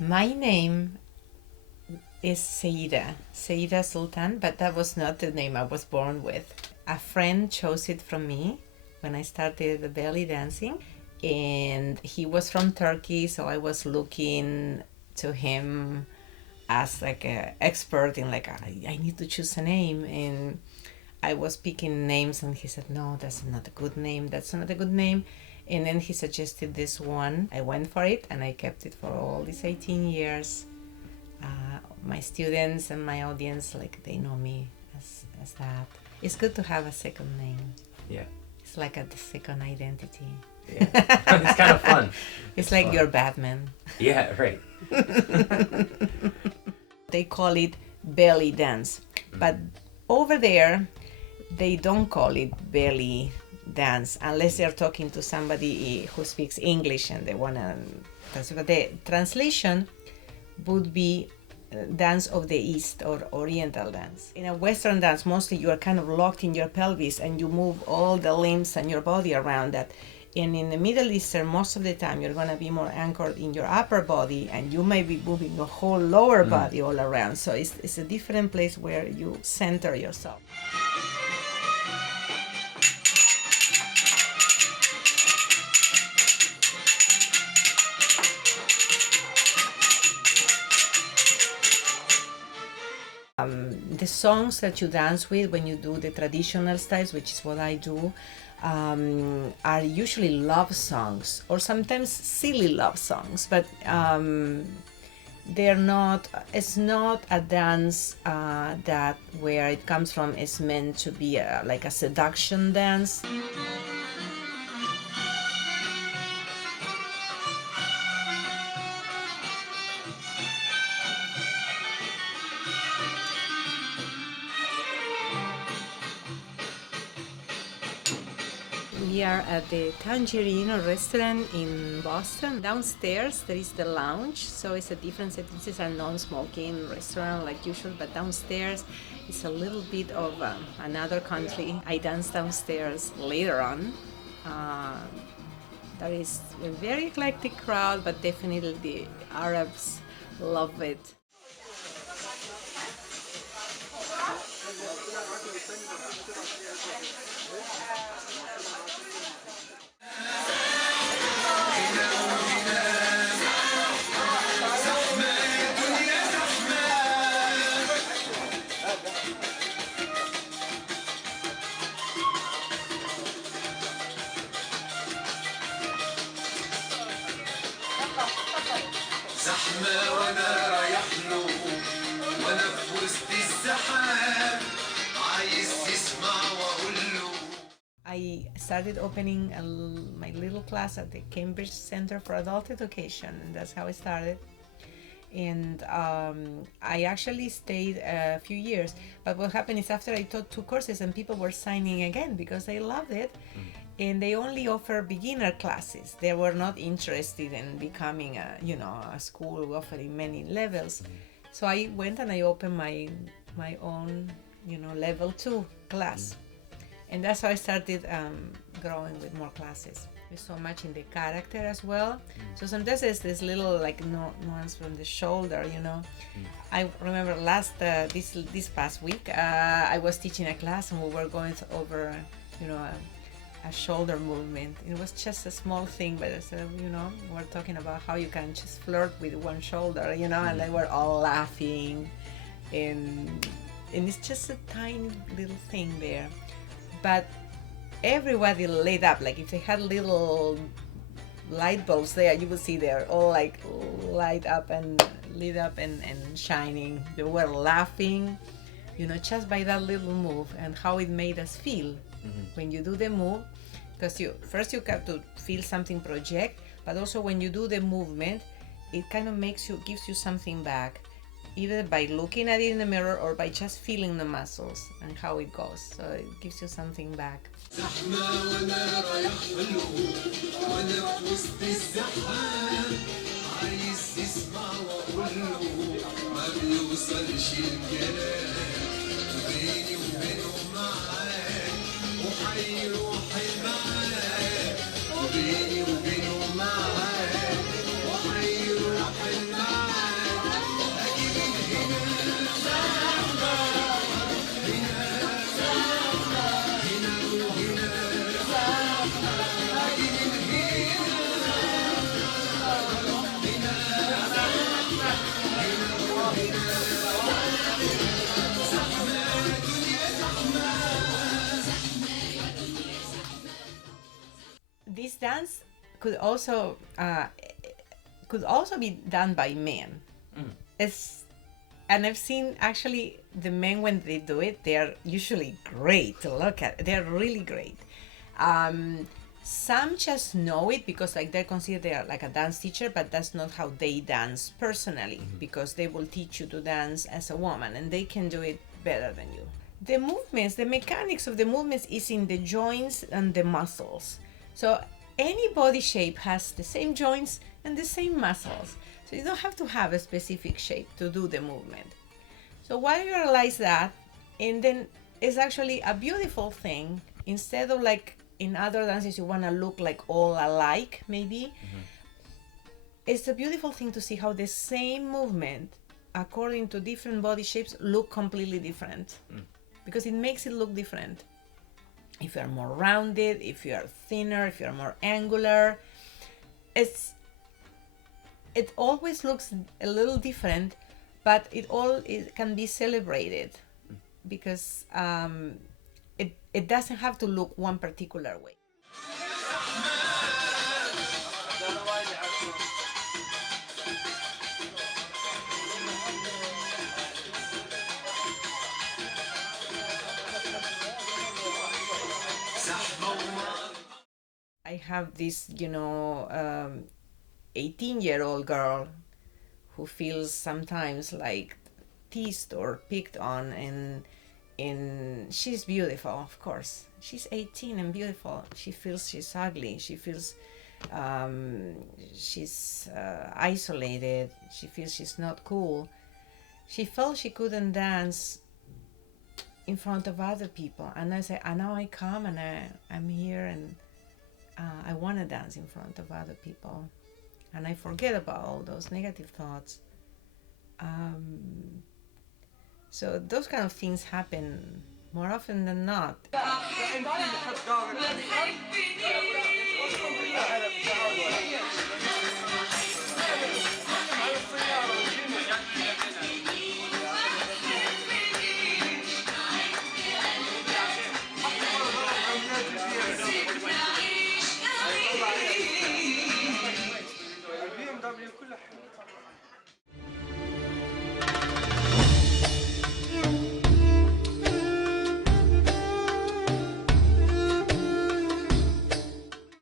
My name is Seyyide Sultan, but that was not the name I was born with. A friend chose it from me when I started the belly dancing, and he was from Turkey, so I was looking to him as like an expert in like I need to choose a name, and I was picking names, and he said, no, that's not a good name, that's not a good name. And then he suggested this one. I went for it, and I kept it for all these 18 years. My students and my audience, like, they know me as that. It's good to have a second name. Yeah. It's like a second identity. Yeah. It's kind of fun. It's like fun. you're Batman. Yeah, right. They call it belly dance. But over there, they don't call it belly dance unless they're talking to somebody who speaks English and they want to. But the translation would be dance of the East or Oriental dance. In a Western dance, mostly you are kind of locked in your pelvis and you move all the limbs and your body around that. And in the Middle Eastern, most of the time you're going to be more anchored in your upper body, and you may be moving your whole lower body all around. So it's a different place where you center yourself. The songs that you dance with when you do the traditional styles, which is what I do, are usually love songs or sometimes silly love songs, but they're not. It's not a dance that where it comes from is meant to be like a seduction dance. We are at the Tangerine restaurant in Boston. Downstairs there is the lounge, so it's a different set. This is a non-smoking restaurant like usual, but downstairs it's a little bit of another country. I dance downstairs later on. There is a very eclectic crowd, but definitely the Arabs love it. زحمة وأنا رايح له وأنا في وسط الزحام عايز تسمع وأقول له. I started opening my little class at the Cambridge Center for Adult Education, and that's how I started. And I actually stayed a few years. But what happened is after I taught 2 courses, and people were signing again because they loved it. And they only offer beginner classes. They were not interested in becoming a school offering many levels. So I went and I opened my own level 2 class. And that's how I started growing with more classes. There's so much in the character as well. So sometimes there's this little like nuance from the shoulder, I remember this past week, I was teaching a class and we were going over, a shoulder movement. It was just a small thing, but we're talking about how you can just flirt with one shoulder, and they were all laughing, and it's just a tiny little thing there. But everybody lit up. Like if they had little light bulbs there, you would see they're all like light up and lit up and shining. They were laughing, just by that little move and how it made us feel when you do the move. Because you have to feel something project, but also when you do the movement, it kind of gives you something back, either by looking at it in the mirror or by just feeling the muscles and how it goes. So it gives you something back. وبيني وبينه معاه وحيروح المعاه could also be done by men. It's and I've seen actually the men when they do it, they are usually great to look at. They're really great. Some just know it because like they're considered they are like a dance teacher, but that's not how they dance personally, because they will teach you to dance as a woman and they can do it better than you. The movements, the mechanics of the movements is in the joints and the muscles. So any body shape has the same joints and the same muscles. So you don't have to have a specific shape to do the movement. So while you realize that, and then it's actually a beautiful thing, instead of like in other dances you want to look like all alike maybe, it's a beautiful thing to see how the same movement according to different body shapes look completely different, because it makes it look different. If you are more rounded, if you are thinner, if you are more angular, it always looks a little different, but it can be celebrated, because it doesn't have to look one particular way. I have this, 18-year-old girl who feels sometimes like teased or picked on, and she's beautiful, of course. She's 18 and beautiful. She feels she's ugly. She feels she's isolated. She feels she's not cool. She felt she couldn't dance in front of other people, and I say, and now I come and I'm here and I want to dance in front of other people, and I forget about all those negative thoughts. So those kind of things happen more often than not. BMW كلها حلوة.